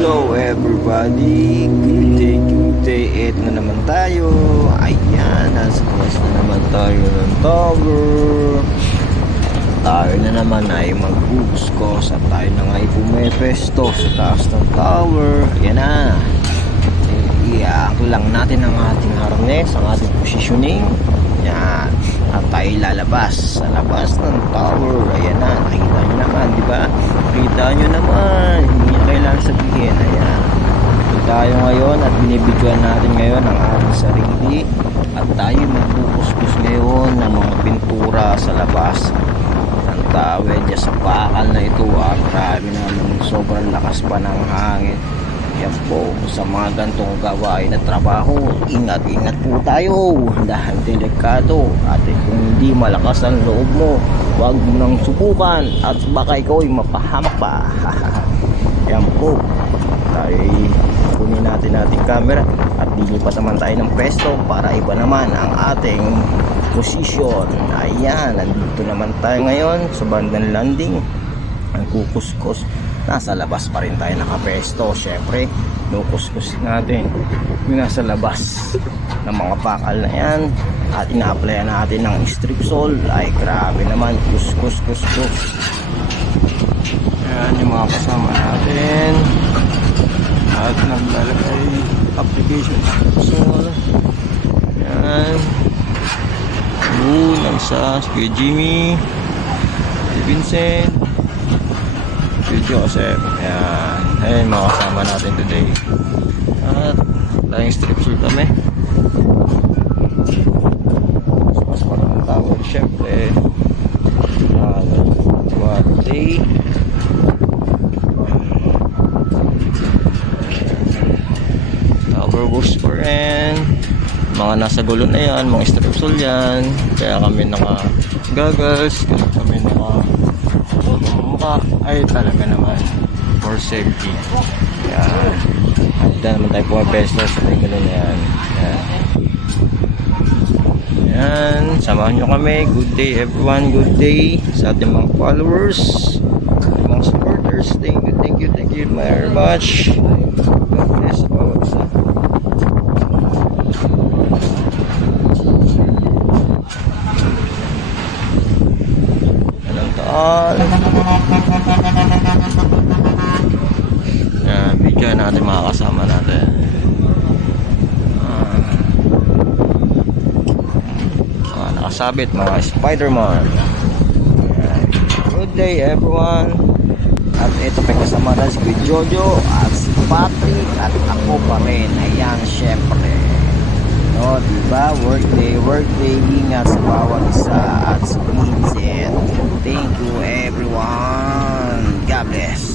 Hello everybody! Good day, good day! Eto na naman tayo. Ayan, nasa taas na naman tayo ng tower. Tayo na naman ay magbubuskos at tayo na nga ay pumepesto sa taas ng tower. Ayan na. Iyak lang natin ang ating harness, ang ating positioning. Yan. At tayo lalabas sa labas ng tower. Ayan na. Nakita nyo naman, di? Nakita nyo naman. Hindi na kailangan sabihin. Ayan. Ito tayo ngayon at binibidyoan natin ngayon ang ating sarili. At tayo magpukuskus ngayon ng mga pintura sa labas ng tower dyan sa bakal na ito. Ah, grabe naman. Sobrang lakas pa ng hangin. Yan po, sa mga gantong gawain na trabaho, ingat-ingat po tayo dahil delikado at kung hindi malakas ang loob mo, huwag mo nang subukan at baka ikaw ay mapahamak pa. Yan po, tayo ay kunin natin ating camera at lilipat naman tayo ng pesto para iba naman ang ating position. Ayan, nandito naman tayo ngayon sa bandang landing. Ang kukuskus nasa labas pa rin tayo nakapesto syempre nukuskus natin yung nasa labas ng mga bakal na yan. At ina-applyan natin ng strip sol ay grabe naman. Kuskus kuskus. Yan yung mga kasama natin at naglalagay application sol yan yun ang sa si Jimmy si Vincent si Joseph. Ayan. Ayan mga kasama natin today. At tayong strip tour kami. Mas pa ng tawag. Siyempre. Uh, what. For rin. Mga nasa gulo na yan. Mga strip tool yan. Kaya kami naka goggles. Kaya kami naka mukha. Ay talaga naman. For safety. Yan. At dyan naman tayo pumapesto sa may ganun na yan. Yan. Yan. Samahan nyo kami. Good day everyone. Good day sa ating mga followers. Mga supporters. Thank you thank you thank you very much. God bless all taal? Yan, video natin mga kasama natin. Ah, ah, nakasabit mga Spider-Man. Good day everyone. At ito pa kasama na si Jojo at si Patrick at ako pa rin. Ayan, syempre. No, diba? Workday, workday, ingat sa bawat isa at sa Vincent. Thank you everyone. God bless.